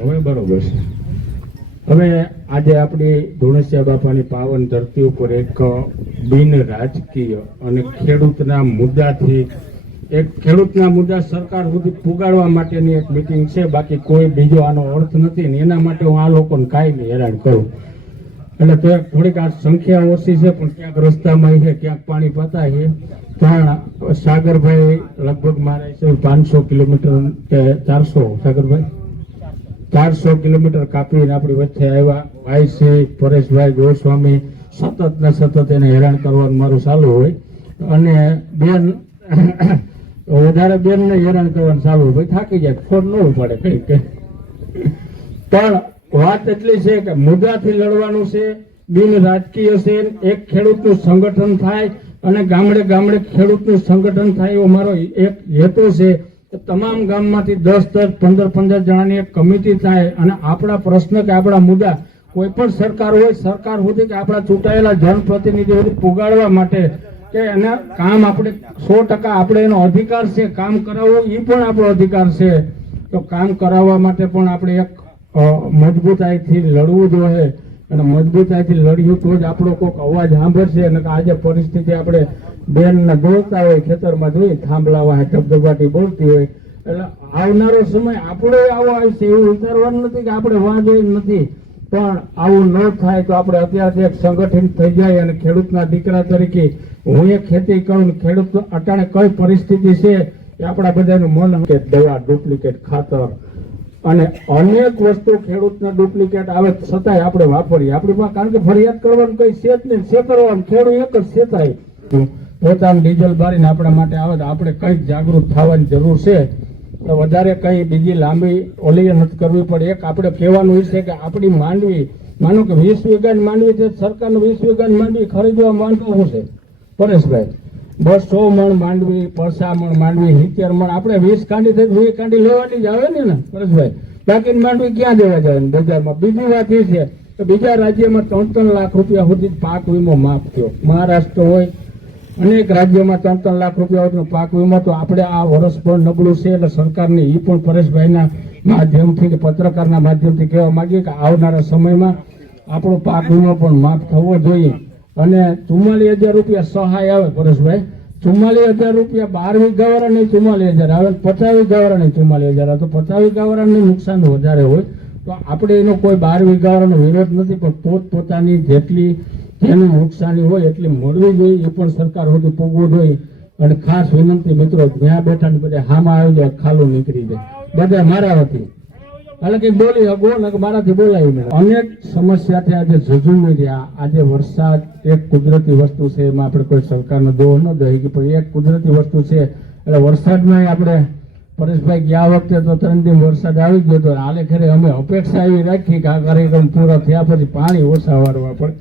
હવે બરોબર છે. હવે આજે આપણી ધુણસિયા બાપાની પાવન ધરતી ઉપર એક બિન રાજકીય અને ખેડૂતના મુદ્દા સરકાર સુધી પુગાડવા માટેની એક મિટિંગ છે. બાકી કોઈ બીજો આનો અર્થ નથી ને એના માટે હું આ લોકોને કાયમી હેરાન કરું. એટલે તો થોડીક આ સંખ્યા ઓછી છે, પણ ક્યાંક રસ્તામાં છે, ક્યાંક પાણી પતાય છે. પણ સાગરભાઈ લગભગ મારે છે 500 કિલોમીટર કે 400, સાગરભાઈ 400 કિલોમીટર કાપીને આપણી વચ્ચે આવ્યા. ભાઈ શ્રી પરેશભાઈ ગોસ્વામી સતત ને સતત એને હેરાન કરવાનું મારું ચાલુ હોય, અને બેન વધારે બેન ને હેરાન કરવાનું ચાલુ હોય. ભાઈ થાકી જાય, ફોન ન પડે કઈ. પણ વાત એટલી છે કે મુદ્દાથી લડવાનું છે, બિન રાજકીય છે. એક ખેડૂતનું સંગઠન થાય અને ગામડે ગામડે ખેડૂતનું સંગઠન થાય એવો મારો એક હેતુ છે. તમામ ગામમાંથી 10-10, 15-15 જણાની એક કમિટી થાય અને આપણા પ્રશ્ન કે આપણા મુદ્દા કોઈ પણ સરકાર હોય, સરકાર સુધી કે આપણા ચૂંટાયેલા જનપ્રતિનિધિ સુધી પુગાડવા માટે કે એના કામ આપણે 100% આપણે એનો અધિકાર છે. કામ કરાવવો એ પણ આપણો અધિકાર છે. તો કામ કરાવવા માટે પણ આપણે એક મજબૂતાઈથી લડવું જોઈએ, અને મજબૂતાઈથી લડ્યું તો જ આપણો કોઈક અવાજ સાંભળશે. અને આજે પરિસ્થિતિ આપણે બેનને બોલતા હોય, ખેતરમાં જોઈ થાંભલાવા ધબધબાટી બોલતી હોય, એટલે આવનારો સમય આપણો આવો આવશે એવું વિચારવાનું નથી કે આપણે વાં જોઈ નથી. પણ આવું ન થાય તો આપણે અત્યારથી એક સંગઠન થઈ જાય અને ખેડૂતના દીકરા તરીકે હું એ ખેતી કરું, ખેડૂત અટાણે કઈ પરિસ્થિતિ છે એ આપણા બધાનું મન કે દવા, ડુપ્લિકેટ ખાતર અને અનેક વસ્તુ ખેડૂતને ડુપ્લિકેટ આવે છતાંય આપણે વાપરીએ. આપણી પાસે કારણ કે ફરિયાદ કરવાનું કઈ છે જ નહીં, છેતરવાનું ખેડૂત એક જ છેતાય. પોતાનું ડીઝલ બારીને આપણા માટે આવે તો આપણે કંઈક જાગૃત થવાની જરૂર છે. તો વધારે કંઈ બીજી લાંબી ઓલી નથી કરવી પડે. એક આપણે કહેવાનું છે કે આપણી માંડવી, માનો કે 20 વીઘાની માંડવી છે, સરકારનું 20 વીઘાની માંડવી ખરીદવા માંગવું છે પરેશભાઈ, 200 મણ માંડવી, 50 મણ માંડવી, 70 મણ, આપણે 20 કાંડી થઈ 20 કાંડી લેવાની જ આવે ને પરેશભાઈ. બાકીની માંડવી ક્યાં દેવા જાય બજારમાં? બીજી વાત એ છે કે બીજા રાજ્યમાં 3-3 લાખ રૂપિયા સુધી પાક વીમો માફ થયો. મહારાષ્ટ્ર હોય, અનેક રાજ્યોમાં 3-3 લાખ રૂપિયા સુધીનો પાક વીમો. તો આપણે આ વર્ષ પણ નબળું છે. એટલે સરકારને એ પણ પરેશભાઈના માધ્યમથી કે પત્રકારના માધ્યમથી કહેવા માંગીએ કે આવનારા સમયમાં આપણો પાક વીમો પણ માફ થવો જોઈએ. અને 44,000 રૂપિયા સહાય આવે પરેશભાઈ. 44,000 રૂપિયા 12 વીઘાવાળા નહીં 44,000 આવે, 50 વીઘાવાળા નહીં 44,000 આવે. તો 50 વીઘાવાળાને નુકસાન વધારે હોય. તો આપણે એનો કોઈ 12 વીઘાવાળાનો વિરોધ નથી, પણ પોતપોતાની જેટલી જેની નુકસાની હોય એટલી મળવી જોઈએ. એ પણ સરકાર સુધી પૂગવું જોઈએ. અને ખાસ વિનંતી મિત્રો, જ્યાં બેઠા ને બધા હામાં આવી જાય, ખાલું નીકળી જાય બધા મારા વતી. એટલે કે બોલી હગો ને મારાથી બોલાવી મળે. અનેક સમસ્યાથી આજે ઝઝુમી રહ્યા. આજે વરસાદ એક કુદરતી વસ્તુ છે, એમાં આપણે કોઈ સરકારનો દોહ ન દઈએ, પણ એક કુદરતી વસ્તુ છે. એટલે વરસાદમાં આપણે પરેશભાઈ ગયા વખતે તો 3 દિન વરસાદ આવી ગયો હતો. હાલે ખરે અમે અપેક્ષા એવી રાખી કે આ કાર્યક્રમ પૂરો થયા પછી પાણી ઓછા વારવા પડે.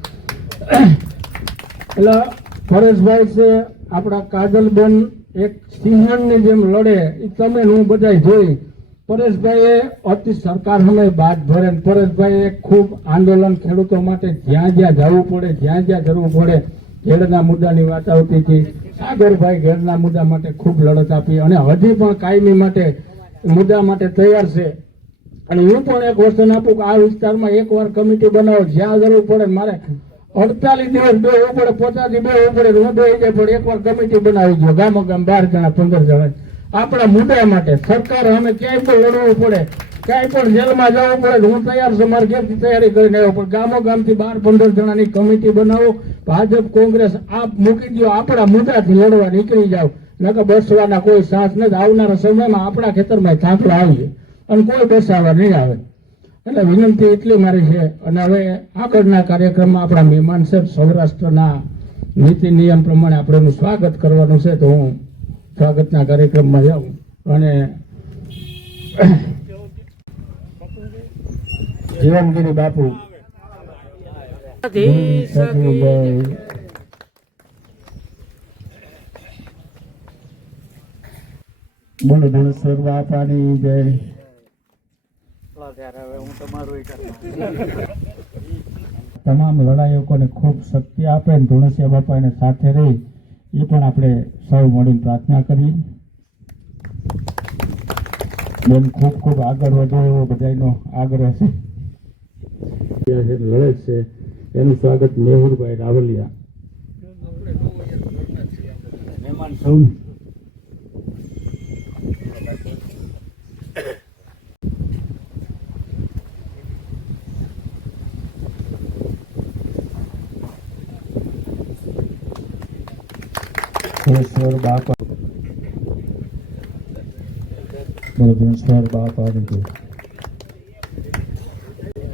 એટલે પરેશભાઈ છે આપણા કાજલબેન એક સિંહણની જેમ લડે, એ તમે હું બધા જોઈ. પરેશભાઈએ અતિ સરકાર સામે બાદ ભરે. પરેશભાઈએ ખૂબ આંદોલન ખેડૂતો માટે જ્યાં જ્યાં જવું પડે, જ્યાં જ્યાં જરૂર પડે, ઘેડના મુદ્દાની વાત આવતી હતી. સાગરભાઈ ઘેડના મુદ્દા માટે ખૂબ લડત આપી અને હજી પણ કાયમી માટે મુદ્દા માટે તૈયાર છે. અને હું પણ એક વચન આપું કે આ વિસ્તારમાં એકવાર કમિટી બનાવો, જ્યાં જરૂર પડે. મારે 48 દિવસ બેવું પડે, 50 દિવસ બેવું પડે, હું બે જાય પડે, એકવાર કમિટી બનાવી દો. ગામો ગામ 12 જણા 15 જણા આપણા મુદ્દા માટે. સરકાર અમે ક્યાંય પણ લડવું પડે, ક્યાંય પણ જેલમાં જવું પડે, હું તૈયાર છું, મારે ઘેરથી તૈયારી કરીને આવ્યો. પણ ગામો ગામથી 12-15 જણાની કમિટી બનાવો. ભાજપ કોંગ્રેસ આપ મૂકી દો, આપણા મુદ્દાથી લડવા નીકળી જાવ. નકર બસવાના કોઈ સાથ નથી. આવનારા સમયમાં આપણા ખેતરમાં થાંભલા આવીએ અને કોઈ બસાવવા નહીં આવે. એટલે વિનંતી એટલી મારી છે. અને હવે આગળના કાર્યક્રમમાં આપણા મહેમાન છે, સૌરાષ્ટ્રના નીતિ નિયમ પ્રમાણે આપણે એનું સ્વાગત કરવાનું છે. તો હું સ્વાગતના કાર્યક્રમમાં જાઉં અને જીવનગીરી બાપુ બોલો બોલો સર્વાપાની જય. તમામ લડાયકોને ખૂબ શક્તિ આપે અને ધુણસિયા બાપા એને સાથે રહી, એ પણ આપણે સૌ મળીને પ્રાર્થના કરીએ. બેન ખૂબ ખૂબ આગળ વધો એવો બધાનો આગ્રહ છે. લડે છે એનું સ્વાગત મેહુરભાઈ રાવલિયા મહેમાન સૌ બાપા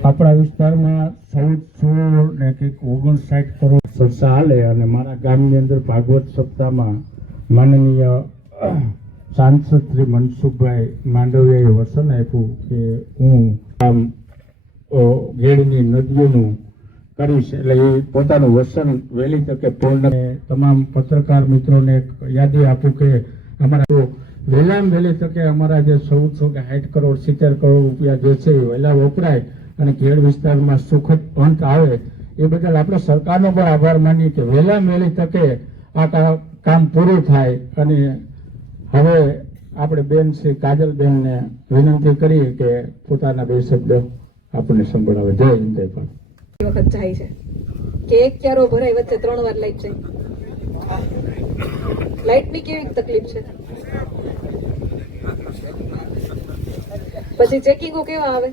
આપણા વિસ્તારમાં 14 ને કંઈક 59 કરોડ સંસ્થા હાલે અને મારા ગામની અંદર ભાગવત સપ્તાહમાં માનનીય સાંસદ શ્રી મનસુખભાઈ માંડવિયાએ વચન આપ્યું કે હું આમ ગેડની નદીઓનું કરીશ, એટલે એ પોતાનું વચન વહેલી તકે પૂર્ણ. તમામ પત્રકાર મિત્રોને એક યાદી આપું કે અમારા વહેલામાં વહેલી તકે અમારા જે 1460 કરોડ 70 કરોડ રૂપિયા જે છે એ વહેલા વપરાય અને ખેડ વિસ્તારમાં સુખદ અંત આવે એ બદલ આપણે સરકારનો પણ આભાર માનીએ કે વહેલામાં વહેલી તકે આ કામ પૂરું થાય. અને હવે આપણે બેન શ્રી કાજલબેનને વિનંતી કરીએ કે પોતાના 2 શબ્દ આપણને સંભળાવે. જય હિન્દ જય ભારત. વખત જાય છે કે એક ક્યારો ભરાય વચ્ચે 3 વાર લાઈટ જાય. લાઈટ ની કેવી તકલીફ છે, પછી ચેકિંગો કેવા આવે.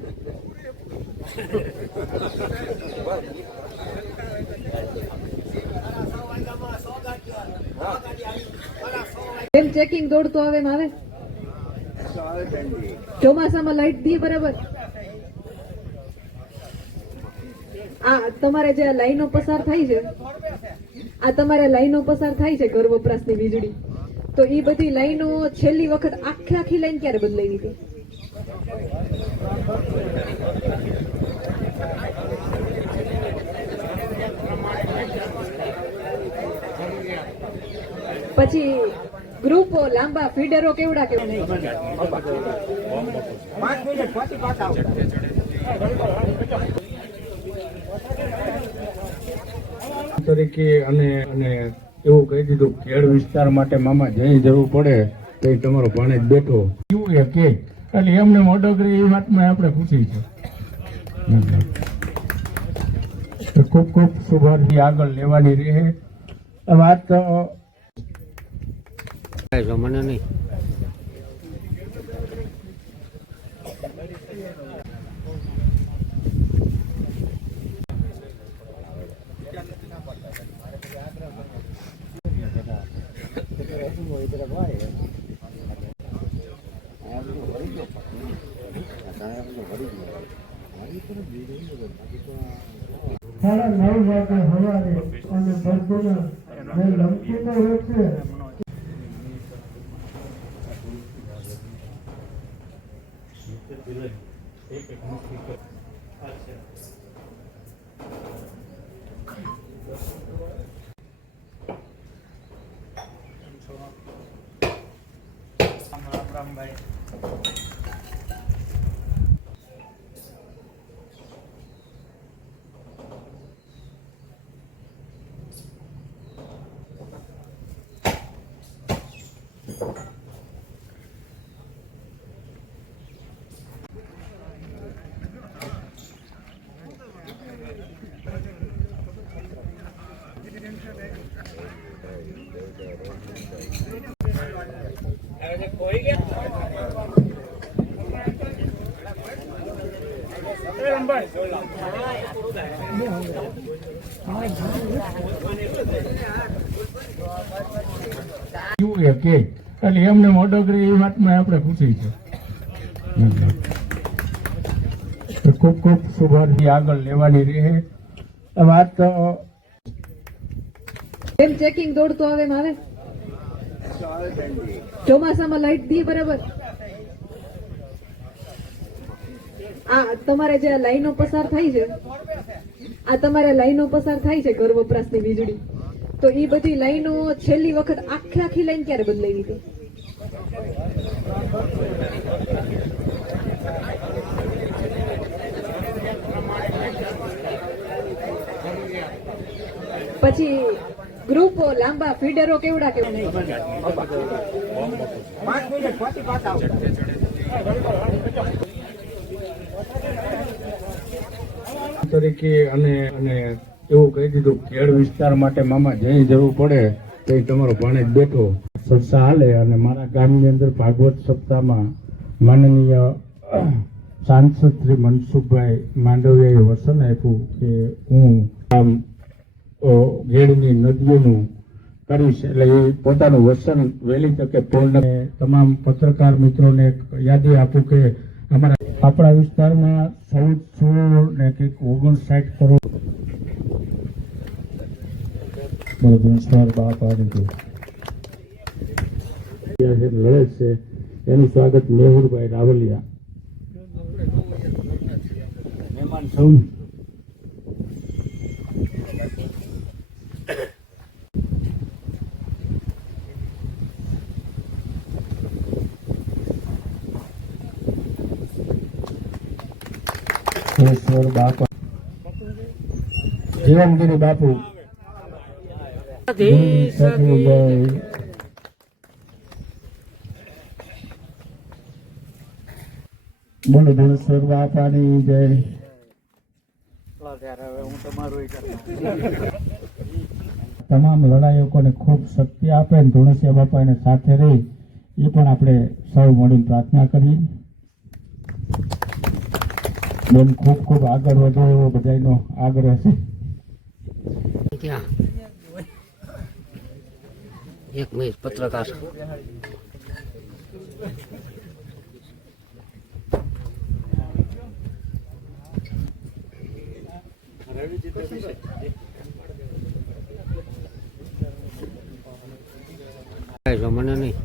એમ ચેકિંગ દોડતો આવે એમ આવે. ચોમાસામાં લાઈટ દે બરાબર. આ તમારે જે લાઈનો પસાર થાય છે, આ તમારે લાઈનો પસાર થાય છે ઘર વપરાશની વીજળી, તો એ બધી લાઈનો છેલ્લી વખત આખી લાઈન ક્યારે બદલાવી હતી? પછી ગ્રુપો લાંબા ફીડરો કેવડા તરીકે અને એવું કહી દીધું ખેડ વિસ્તાર માટે મામા જઈ જરૂર પડે તો તમારો ભાણેજ બેઠો એવું એ કે એટલે એમને મોઢોગરી એ વાતમાં આપણે ખુશી છે. ખૂબ ખૂબ શુભારંભ આગળ લેવાની રહે વાત. મને નહીં સાડા 9 વાગે સવારે અને બપોરના લમકીનો વચ્ચે એટલે એમને મોઢોગરી એ વાતમાં આપણે ખુશી છે. ખૂબ ખૂબ શુભારંભ આગળ લેવાની રહે વાત. એમ ચેકિંગ દોડતો આવે એમ આવે. ચોમાસામાં લાઈટ દે બરાબર. આ તમારે જે લાઈનો પસાર થાય છે, આ તમારે લાઈનો પસાર થાય છે ઘર વપરાશની વીજળી, તો એ બધી લાઈનો છેલ્લી વખત આખી લાઈન ક્યારે બદલાવી હતી? પછી ગ્રુપો લાંબા ફીડરો કેવડા તરીકે અને એવું કહી દીધું ખેડ વિસ્તાર માટે મામા જઈ જરૂર પડે તો એ તમારો ભાણેજ બેઠો સત્સા હાલે. અને મારા ગામની અંદર ભાગવત સપ્તાહમાં માનનીય સાંસદ શ્રી મનસુખભાઈ માંડવિયાએ વચન આપ્યું કે હું આમ ગેડની નદીઓનું કરીશ, એટલે એ પોતાનું વચન વહેલી તકે પૂર્ણ. તમામ પત્રકાર મિત્રોને એક યાદી આપું કે આપણા વિસ્તારમાં 14 ને કંઈક 59 કરોડ લડે છે. એનું સ્વાગત મેહુરભાઈ રાવલિયા મહેમાન સૌ બાપા જીવનગીરી બાપુ બોલો ધોળેશ્વર બાપાની જય. તમામ લડાયકોને ખૂબ શક્તિ આપે ને ધોળેશ્વર બાપા એને સાથે રહી એ પણ આપણે સૌ મળીને પ્રાર્થના કરીએ. બેન ખૂબ ખૂબ આગળ વધો એવો બધાનો આગ્રહ છે. એક મિનિટ પત્રકાર મને નહીં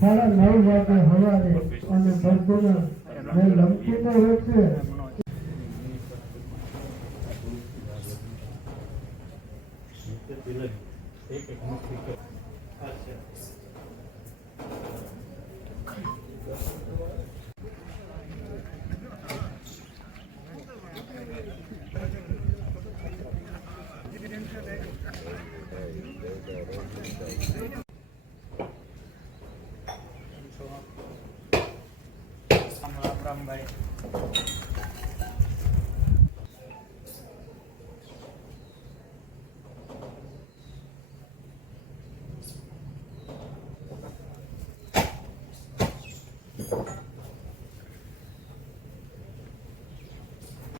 સાડા 9 વાગે સવારે અને બપોરના જે લમકીનો રહેશે રામભાઈ